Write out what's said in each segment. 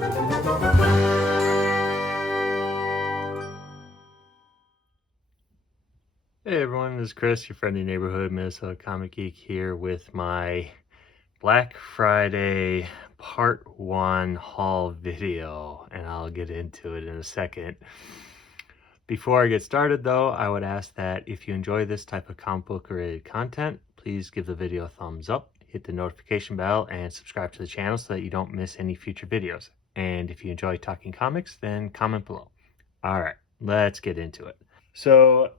Hey everyone, this is Chris, your friendly neighborhood Minnesota comic geek here with my Black Friday Part 1 haul video, and I'll get into it in a second. Before I get started though, I would ask that if you enjoy this type of comic book related content, please give the video a thumbs up, hit the notification bell, and subscribe to the channel so that you don't miss any future videos. And if you enjoy talking comics, then comment below. Alright, let's get into it. So,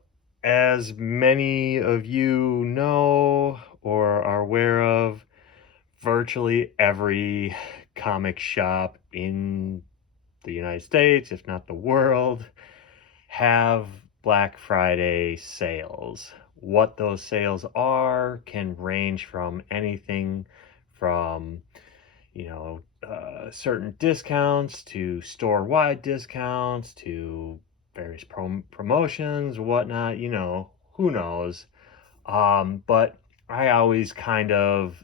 as many of you know or are aware of, virtually every comic shop in the United States, if not the world, have Black Friday sales. What those sales are can range from anything from, certain discounts to store-wide discounts to various promotions, whatnot, who knows. But I always kind of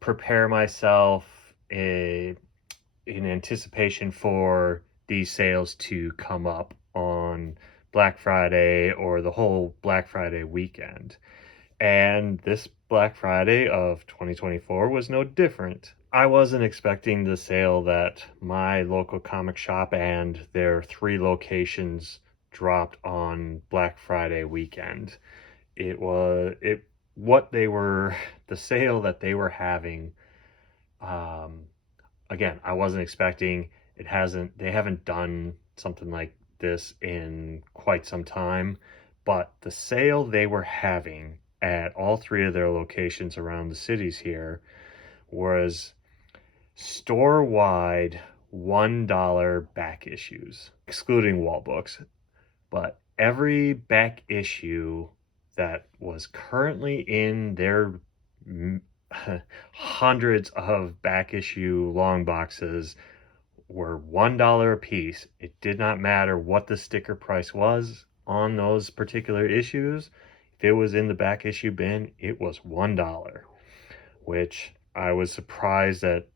prepare myself in anticipation for these sales to come up on Black Friday or the whole Black Friday weekend. And this Black Friday of 2024 was no different. I wasn't expecting the sale that my local comic shop and their 3 locations dropped on Black Friday weekend. The sale that they were having, again, I wasn't expecting. They haven't done something like this in quite some time, but the sale they were having at all 3 of their locations around the cities here was store-wide $1 back issues, excluding wall books. But every back issue that was currently in their hundreds of back issue long boxes were $1 a piece. It did not matter what the sticker price was on those particular issues. If it was in the back issue bin, it was $1, which I was surprised at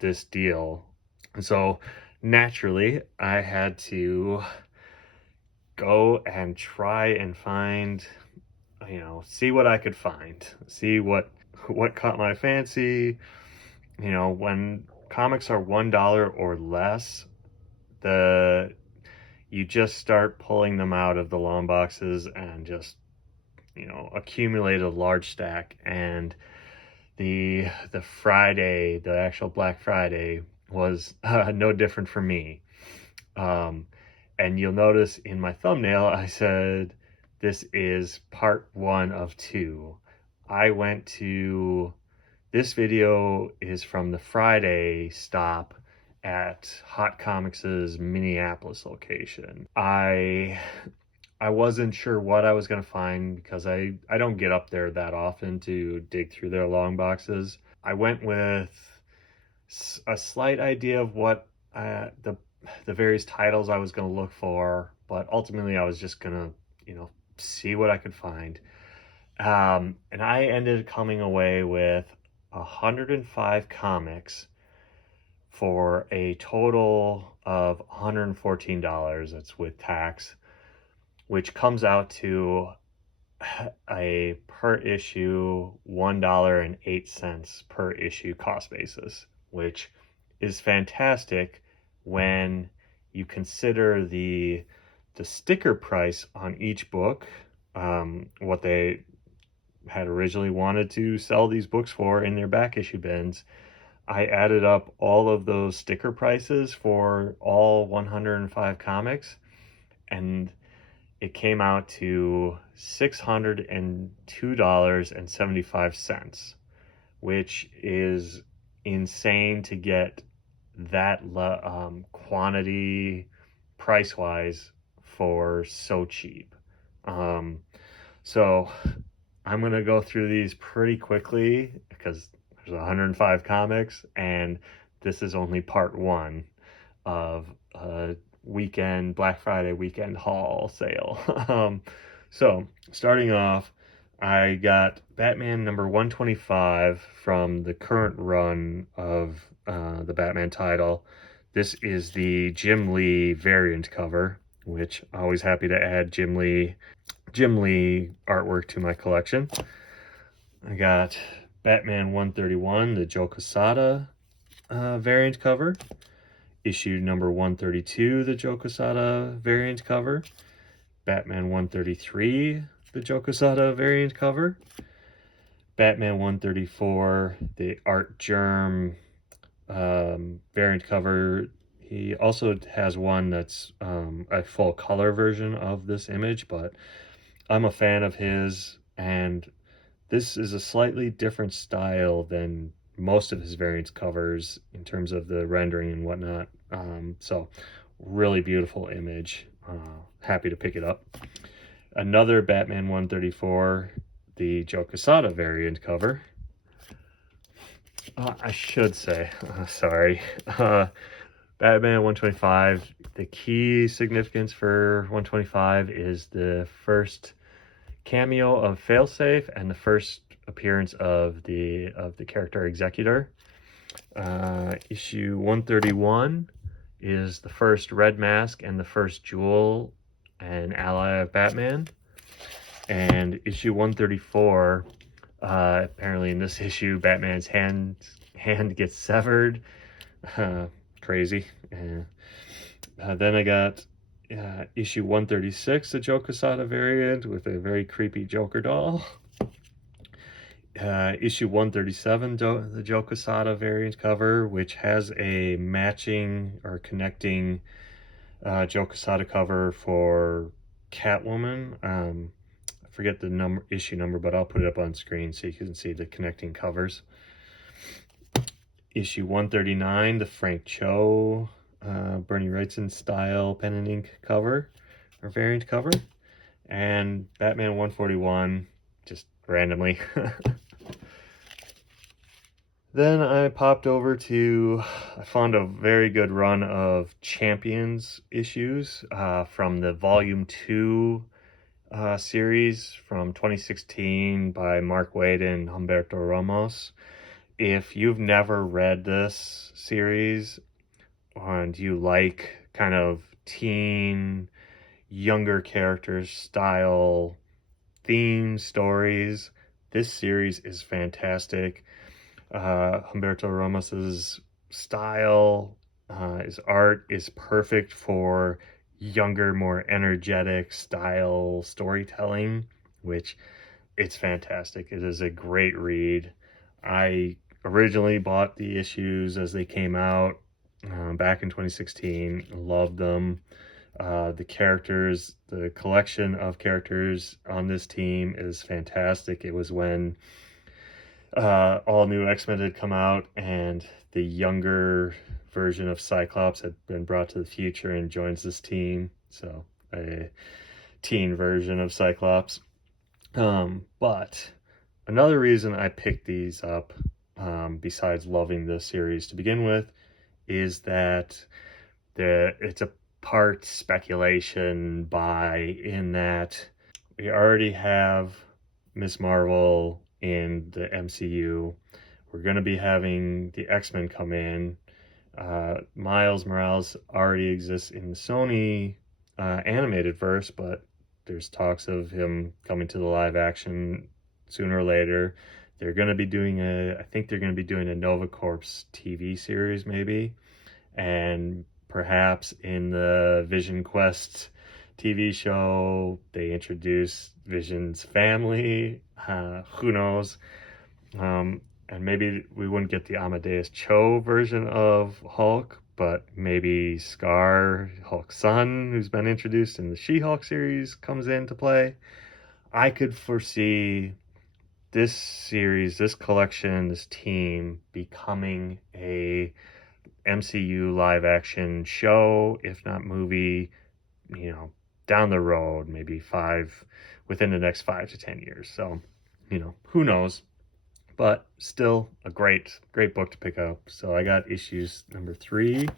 this deal. And so naturally, I had to go and try and find, see what I could find, see what caught my fancy. When comics are $1 or less, you just start pulling them out of the long boxes and just accumulate a large stack. And the actual Black Friday was no different for me. And you'll notice in my thumbnail I said this is part 1 of 2. This video is from the Friday stop at Hot Comics' Minneapolis location. I wasn't sure what I was going to find because I don't get up there that often to dig through their long boxes. I went with a slight idea of what the various titles I was going to look for, but ultimately I was just going to, see what I could find. And I ended coming away with 105 comics for a total of $114. That's with tax, which comes out to a per issue $1.08 per issue cost basis, which is fantastic when you consider the sticker price on each book, what they had originally wanted to sell these books for in their back issue bins. I added up all of those sticker prices for all 105 comics, and it came out to $602.75, which is insane to get that quantity price-wise for so cheap. So I'm going to go through these pretty quickly because there's 105 comics, and this is only part 1 of a Black Friday weekend haul sale. So starting off, I got Batman number 125 from the current run of the Batman title. This is the Jim Lee variant cover, which I'm always happy to add Jim Lee artwork to my collection. I got Batman 131, the Joe Quesada variant cover. Issue number 132, the Joe Quesada variant cover. Batman 133, the Joe Quesada variant cover. Batman 134, the Art Germ variant cover. He also has one that's a full color version of this image, but I'm a fan of his, and this is a slightly different style than most of his variants covers in terms of the rendering and whatnot. So really beautiful image. Happy to pick it up. Another Batman 134, the Joe Quesada variant cover. I should say, sorry. Batman 125, the key significance for 125 is the first cameo of Failsafe and the first appearance of the character Executor. Issue 131 is the first Red Mask and the first Jewel, an ally of Batman. And issue 134, apparently in this issue, Batman's hand gets severed. Crazy. Then I got issue 136, the Joe Quesada variant with a very creepy Joker doll. Issue 137, the Joe Quesada variant cover, which has a matching or connecting Joe Quesada cover for Catwoman. I forget the issue number, but I'll put it up on screen so you can see the connecting covers. Issue 139, the Frank Cho, Bernie Wrightson style pen and ink cover, or variant cover. And Batman 141, just randomly. Then I popped over I found a very good run of Champions issues from the Volume 2 series from 2016 by Mark Waid and Humberto Ramos. If you've never read this series and you like kind of teen, younger characters style theme stories, this series is fantastic. Humberto Ramos's style, his art is perfect for younger, more energetic style storytelling, which it's fantastic. It is a great read. I originally bought the issues as they came out back in 2016. Loved them. The characters, the collection of characters on this team is fantastic. It was when all new X-Men had come out and the younger version of Cyclops had been brought to the future and joins this team. So a teen version of Cyclops. But another reason I picked these up, besides loving the series to begin with, is that it's a part speculation in that we already have Miss Marvel in the MCU. We're going to be having the X-Men come in. Miles Morales already exists in the Sony animated verse, but there's talks of him coming to the live action sooner or later. They're going to be doing I think they're going to be doing a Nova Corps TV series maybe, and perhaps in the Vision Quest TV show they introduce Vision's family. Who knows? And maybe we wouldn't get the Amadeus Cho version of Hulk, but maybe Scar, Hulk's son, who's been introduced in the She-Hulk series, comes into play. I could foresee this series, this collection, this team becoming a MCU live action show, if not movie, down the road, maybe within the next 5 to 10 years. So, who knows? But still a great book to pick up. So I got issues number 3,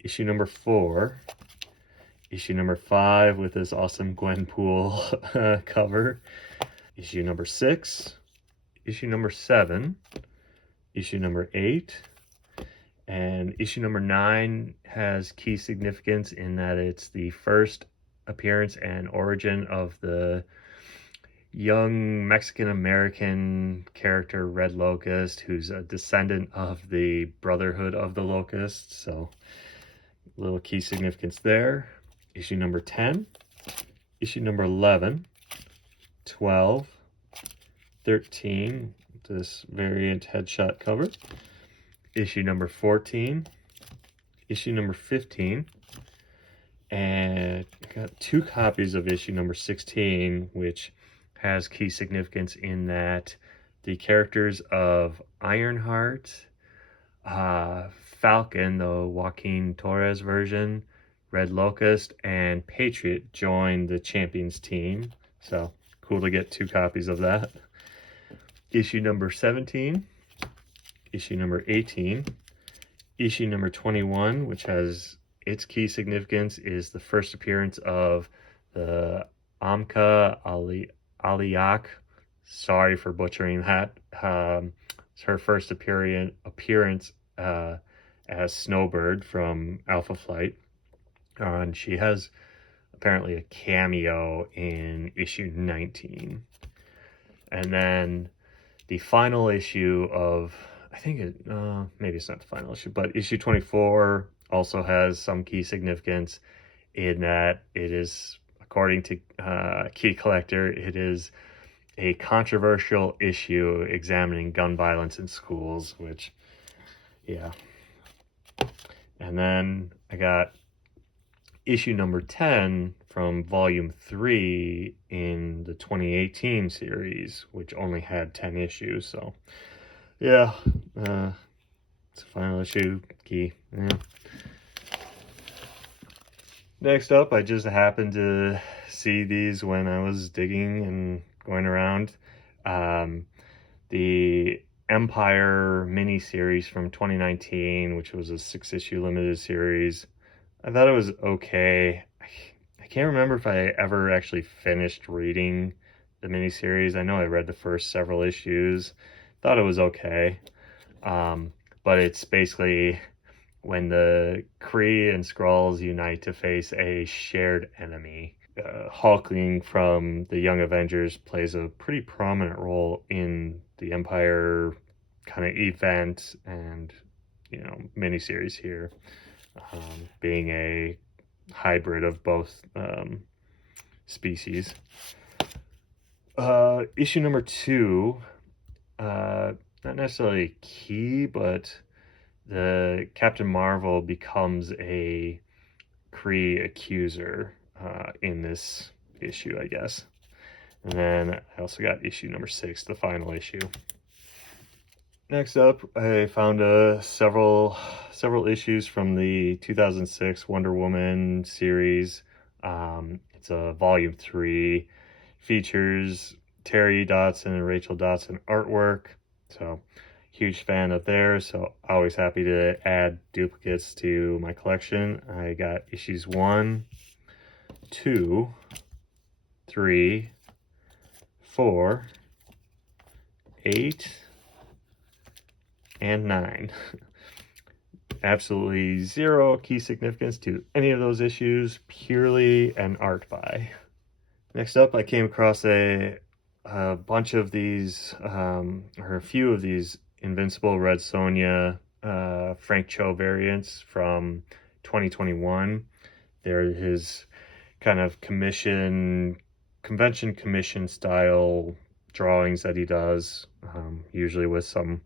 issue number 4, issue number 5 with this awesome Gwenpool cover, issue number 6, issue number 7, issue number 8, And issue number 9 has key significance in that it's the first appearance and origin of the young Mexican-American character Red Locust, who's a descendant of the Brotherhood of the Locusts. So, little key significance there. Issue number 10, issue number 11, 12, 13, this variant headshot cover, issue number 14, issue number 15, and I got 2 copies of issue number 16, which has key significance in that the characters of Ironheart, Falcon, the Joaquin Torres version, Red Locust, and Patriot joined the Champions team. So cool to get 2 copies of that. Issue number 17, issue number 18, issue number 21, which has its key significance, is the first appearance of the Amka Aliak. Sorry for butchering that. It's her first appearance as Snowbird from Alpha Flight. And she has apparently a cameo in issue 19. And then the final issue of, I think it, maybe it's not the final issue, but issue 24 also has some key significance in that it is, according to Key Collector, it is a controversial issue examining gun violence in schools, which, yeah. And then I got issue number 10 from volume 3 in the 2018 series, which only had 10 issues. So yeah, it's a final issue, Key. Yeah. Next up, I just happened to see these when I was digging and going around. The Empire mini-series from 2019, which was a 6-issue limited series. I thought it was okay. I can't remember if I ever actually finished reading the miniseries. I know I read the first several issues. Thought it was okay. But it's basically when the Kree and Skrulls unite to face a shared enemy. Hulkling from the Young Avengers plays a pretty prominent role in the Empire kind of event and, you know, miniseries here, being a hybrid of both species. Issue number 2, not necessarily key, but the Captain Marvel becomes a Kree accuser in this issue, I guess. And then I also got issue number 6, the final issue. Next up, I found several issues from the 2006 Wonder Woman series. It's a volume 3, features Terry Dodson and Rachel Dodson artwork. So huge fan of theirs, so always happy to add duplicates to my collection. I got issues 1, 2, 3, 4, 8, and 9. Absolutely zero key significance to any of those issues, purely an art buy. Next up, I came across a bunch of these, or a few of these Invincible Red Sonja Frank Cho variants from 2021. They're his kind of convention commission style drawings that he does, usually with some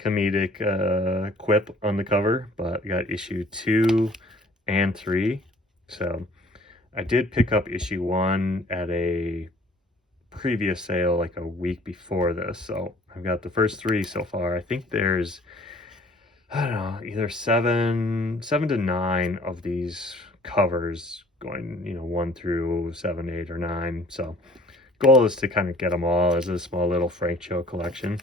comedic quip on the cover. But I got issue 2 and 3. So I did pick up issue 1 at a previous sale like a week before this, so I've got the first 3 so far. I think there's, I don't know, either 7 to 9 of these covers going, you know, 1 through 7, 8, or 9. So goal is to kind of get them all as a small little Frank Cho collection.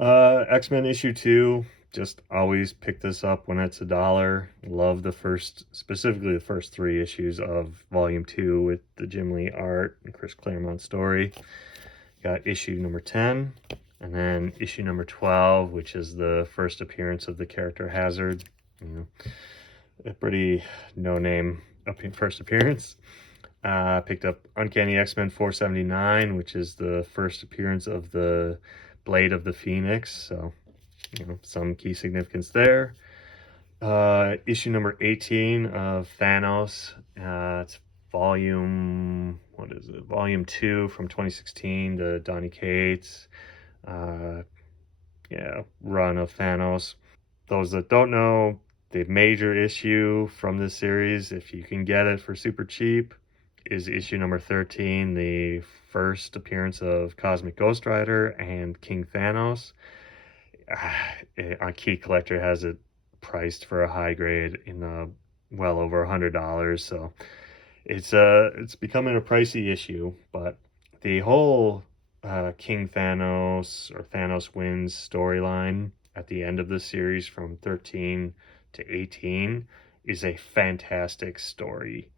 X-Men issue 2, just always pick this up when it's $1. Love specifically the first 3 issues of volume 2 with the Jim Lee art and Chris Claremont story. Got issue number 10, And then issue number 12, which is the first appearance of the character Hazard. You know, a pretty no-name first appearance. Picked up Uncanny X-Men 479, which is the first appearance of the Blade of the Phoenix. So, you know, some key significance there. Issue number 18 of Thanos. It's volume 2 from 2016, the Donny Cates run of Thanos. Those that don't know, the major issue from this series, if you can get it for super cheap, is issue number 13, the first appearance of Cosmic Ghost Rider and King Thanos. Our Key Collector has it priced for a high grade in well over $100, so it's becoming a pricey issue. But the whole King Thanos or Thanos Wins storyline at the end of the series from 13 to 18 is a fantastic story.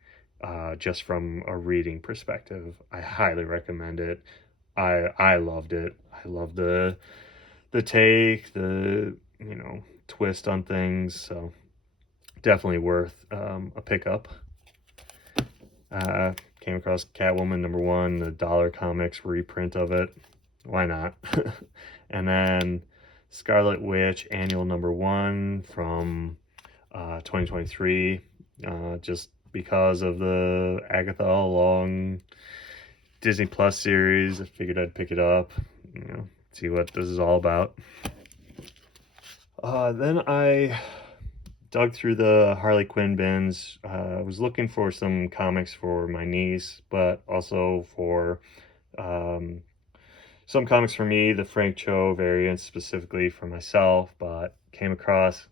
Just from a reading perspective, I highly recommend it. I loved it. I love the take, the twist on things. So definitely worth a pickup. Came across Catwoman #1, the Dollar Comics reprint of it. Why not? And then Scarlet Witch Annual #1 from 2023. Just because of the Agatha All Along Disney Plus series, I figured I'd pick it up, see what this is all about. Then I dug through the Harley Quinn bins. I was looking for some comics for my niece, but also for some comics for me, the Frank Cho variants specifically for myself, but came across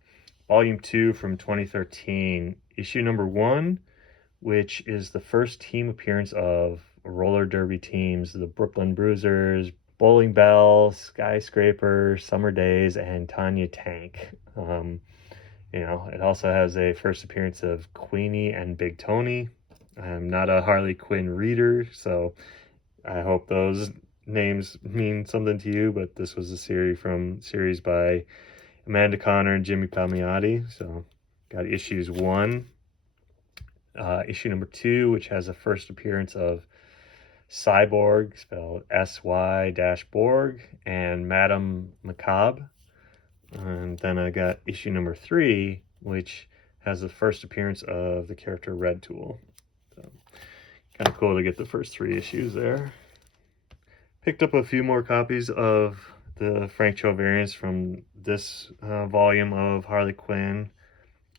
Volume 2 from 2013, issue #1, which is the first team appearance of roller derby teams, the Brooklyn Bruisers, Bowling Bell, Skyscraper, Summer Days, and Tanya Tank. It also has a first appearance of Queenie and Big Tony. I'm not a Harley Quinn reader, so I hope those names mean something to you, but this was a series by Amanda Connor and Jimmy Palmiotti. So got issues 1. Issue #2, which has a first appearance of Cyborg, spelled SY-Borg, and Madame Macabre. And then I got issue #3, which has the first appearance of the character Red Tool. So kind of cool to get the first 3 issues there. Picked up a few more copies of the Frank Cho variants from this volume of Harley Quinn.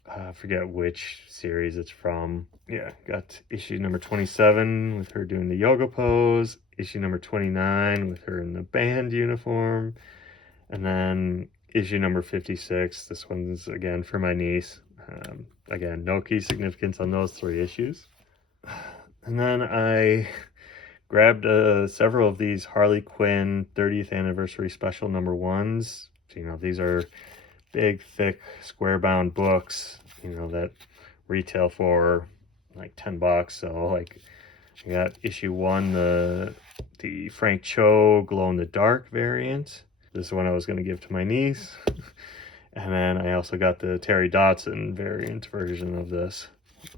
I forget which series it's from. Yeah, got issue #27 with her doing the yoga pose, issue #29 with her in the band uniform, and then issue #56. This one's again for my niece. Again, no key significance on those 3 issues. And then I grabbed several of these Harley Quinn 30th anniversary special #1s. These are big, thick, square-bound books, that retail for like $10. So like I got issue 1, the Frank Cho glow-in-the-dark variant. This is one I was going to give to my niece. And then I also got the Terry Dodson variant version of this.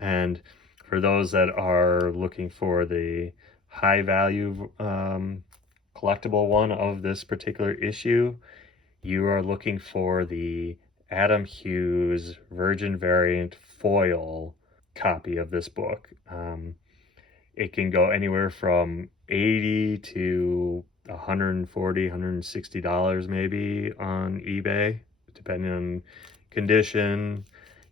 And for those that are looking for the high value collectible one of this particular issue, you are looking for the Adam Hughes Virgin variant foil copy of this book. It can go anywhere from $80 to $140, $160 maybe on eBay, depending on condition.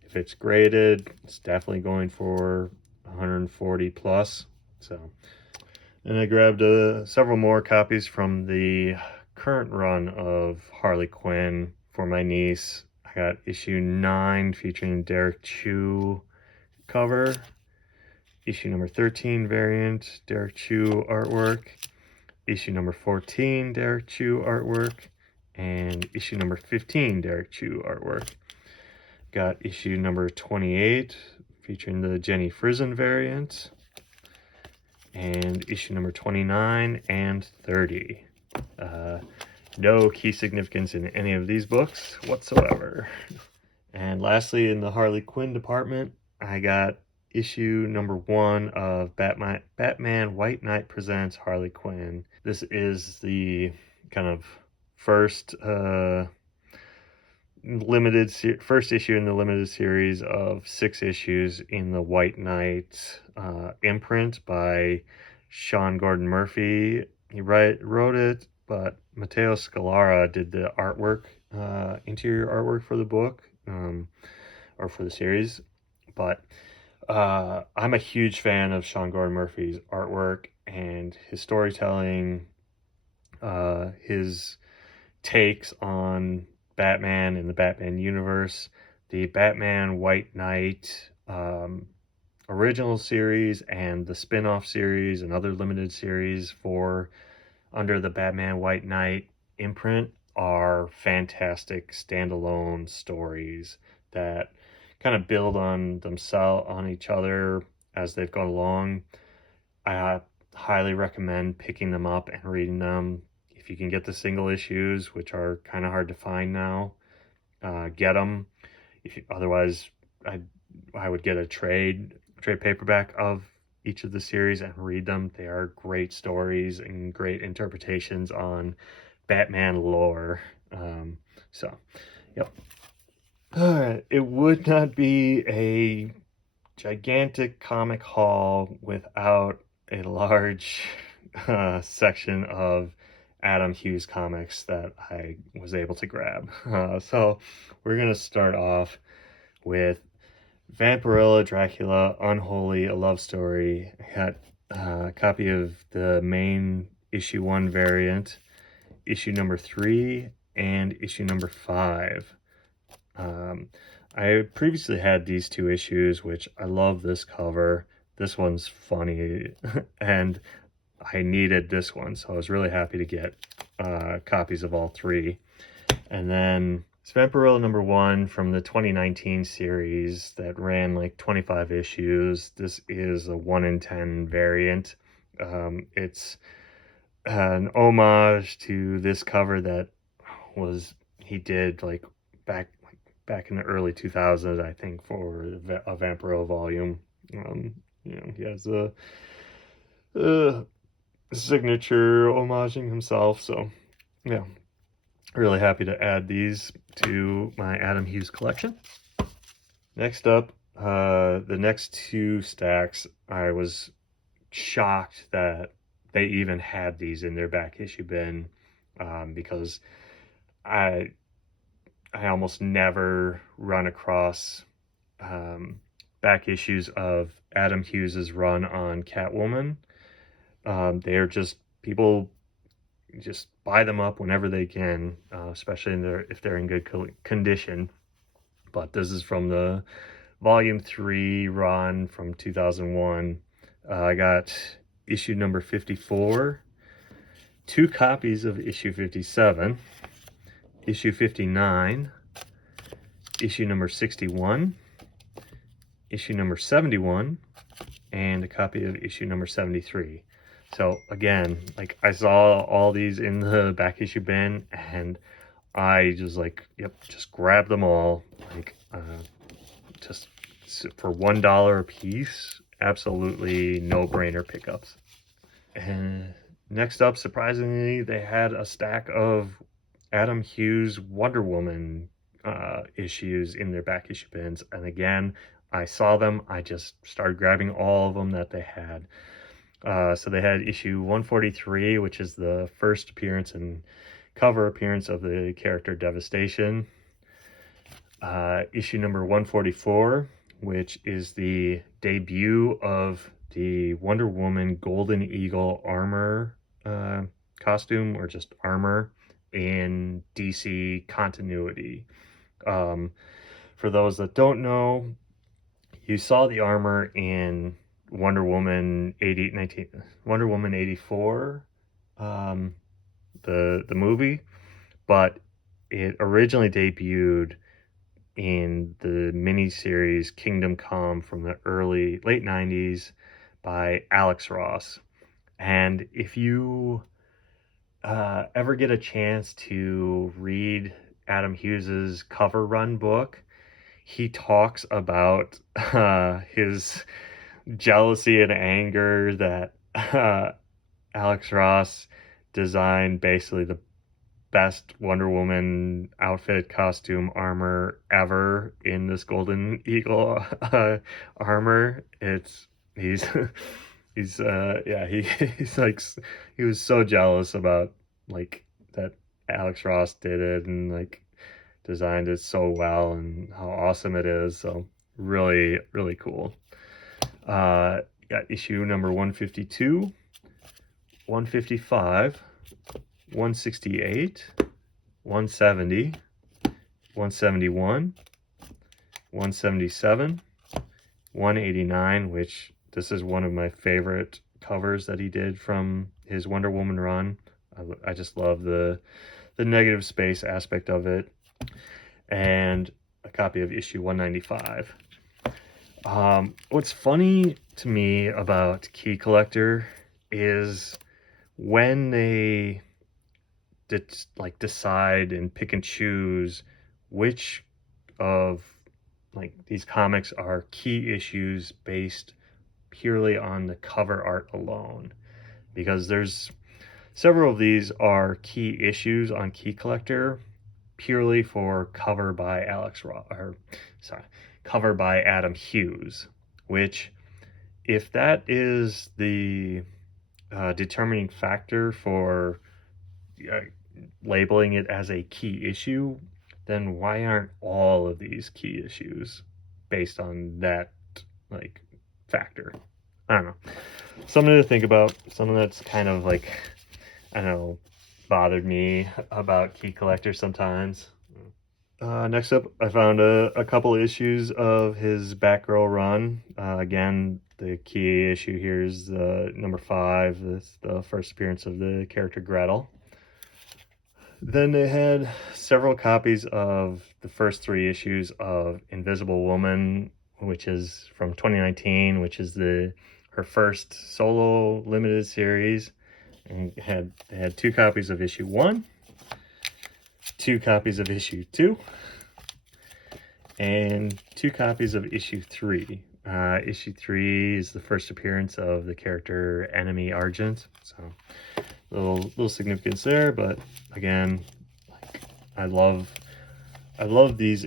If it's graded, it's definitely going for 140 plus. So, and I grabbed several more copies from the current run of Harley Quinn for my niece. I got issue 9 featuring Derek Chew cover, issue #13 variant, Derek Chew artwork, issue #14 Derek Chew artwork, and issue #15 Derek Chew artwork. Got issue #28 featuring the Jenny Frison variant, and issue #29 and 30. No key significance in any of these books whatsoever. And lastly, in the Harley Quinn department, I got issue number 1 of Batman White Knight Presents Harley Quinn. This is the kind of first first issue in the limited series of 6 issues in the White Knight imprint by Sean Gordon Murphy. He wrote it, but Matteo Scalera did the artwork, interior artwork for the book, or for the series. But I'm a huge fan of Sean Gordon Murphy's artwork and his storytelling, his takes on Batman and the Batman universe. The Batman White Knight original series and the spin-off series and other limited series for under the Batman White Knight imprint are fantastic standalone stories that kind of build on themselves, on each other as they've gone along. I highly recommend picking them up and reading them. If you can get the single issues, which are kind of hard to find now, get them. Otherwise, I would get a trade paperback of each of the series and read them. They are great stories and great interpretations on Batman lore. So, yep. It would not be a gigantic comic haul without a large section of Adam Hughes comics that I was able to grab. So we're going to start off with Vampirella Dracula Unholy, a Love Story. I got a copy of the main issue 1 variant, issue number 3, and issue number 5. I previously had these 2 issues, which I love this cover. This one's funny, and I needed this one, so I was really happy to get copies of all 3. And then Vampirella number 1 from the 2019 series that ran like 25 issues. This is a 1 in 10 variant. It's an homage to this cover that he did like back in the early 2000s, I think, for a Vampirella volume. He has a signature homaging himself, so yeah, really happy to add these to my Adam Hughes collection. Next up, the next 2 stacks, I was shocked that they even had these in their back issue bin, because I almost never run across back issues of Adam Hughes's run on Catwoman. They're just, people just buy them up whenever they can, especially if they're in good condition. But this is from the volume 3 run from 2001. I got issue number 54, 2 copies of issue 57, issue 59, issue number 61, issue number 71, and a copy of issue number 73. So again, like, I saw all these in the back issue bin, and I just like, yep, just grab them all, like, just for $1 a piece. Absolutely no-brainer pickups. And next up, surprisingly, they had a stack of Adam Hughes Wonder Woman issues in their back issue bins, and again, I saw them, I just started grabbing all of them that they had. So they had issue 143, which is the first appearance and cover appearance of the character Devastation. Issue number 144, which is the debut of the Wonder Woman Golden Eagle armor costume, or just armor, in DC continuity. For those that don't know, you saw the armor in Wonder Woman 84, the movie, but it originally debuted in the miniseries Kingdom Come from the late 90s by Alex Ross. And if you ever get a chance to read Adam Hughes's cover run book, he talks about his jealousy and anger that Alex Ross designed basically the best Wonder Woman outfit, costume, armor ever in this Golden Eagle armor. He's yeah, he's like, he was so jealous about like that Alex Ross did it and like designed it so well and how awesome it is. So really, really cool. Got issue number 152, 155, 168, 170, 171, 177, 189, which this is one of my favorite covers that he did from his Wonder Woman run. I just love the negative space aspect of it. And a copy of issue 195. What's funny to me about Key Collector is when they decide and pick and choose which of like these comics are key issues based purely on the cover art alone, because there's several of these are key issues on Key Collector purely for cover by cover by Adam Hughes, which if that is the determining factor for labeling it as a key issue, then why aren't all of these key issues based on that like factor? I don't know. Something to think about. Something that's kind of like, I don't know, bothered me about Key Collector sometimes. Next up, I found a couple issues of his Batgirl run. Again, the key issue here is number 5. This the first appearance of the character Gretel. Then they had several copies of the first 3 issues of Invisible Woman, which is from 2019, which is her first solo limited series. And they had 2 copies of issue 1, 2 copies of issue 2, and 2 copies of issue 3. Issue 3 is the first appearance of the character Enemy Argent, so little significance there. But again, like, I love these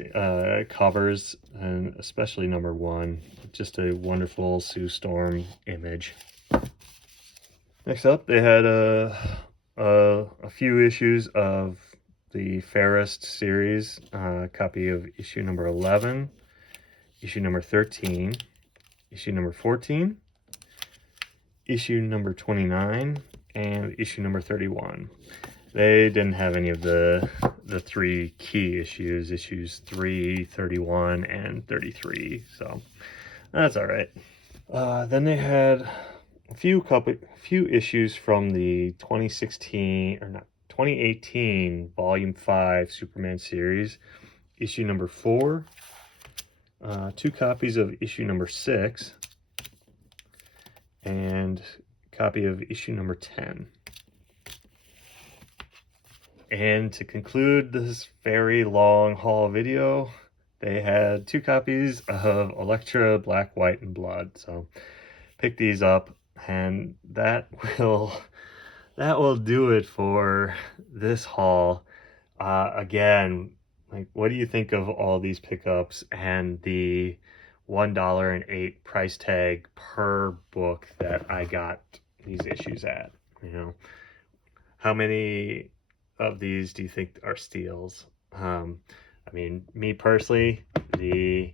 covers, and especially number 1. Just a wonderful Sue Storm image. Next up, they had a few issues of the Fairest series, copy of issue number 11, issue number 13, issue number 14, issue number 29, and issue number 31. They didn't have any of the 3 key issues, issues 3, 31, and 33, so that's all right. Then they had a few issues from the 2018 Volume 5 Superman series, issue number 4, 2 copies of issue number 6, and a copy of issue number 10. And to conclude this very long haul video, they had 2 copies of Elektra Black, White, and Blood. So pick these up, and that will do it for this haul. Again, like, what do you think of all these pickups and the $1.08 price tag per book that I got these issues at? You know, how many of these do you think are steals? I mean, me personally, the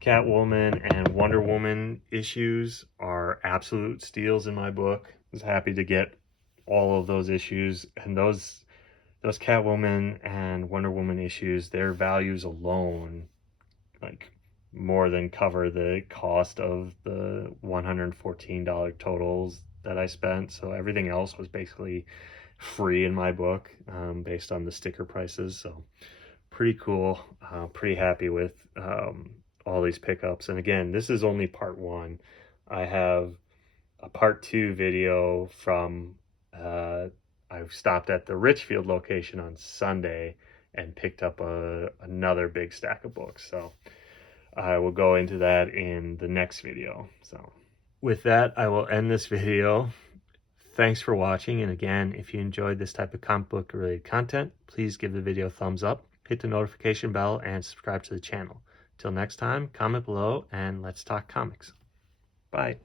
Catwoman and Wonder Woman issues are absolute steals in my book. I was happy to get all of those issues, and those Catwoman and Wonder Woman issues, their values alone like more than cover the cost of the $114 totals that I spent. So everything else was basically free in my book, based on the sticker prices. So pretty cool. Pretty happy with all these pickups. And again, this is only part 1. I have a part 2 video from I stopped at the Richfield location on Sunday and picked up another big stack of books. So I will go into that in the next video. So with that, I will end this video. Thanks for watching, and again, if you enjoyed this type of comic book related content, please give the video a thumbs up, hit the notification bell, and subscribe to the channel. Till next time, comment below and let's talk comics. Bye.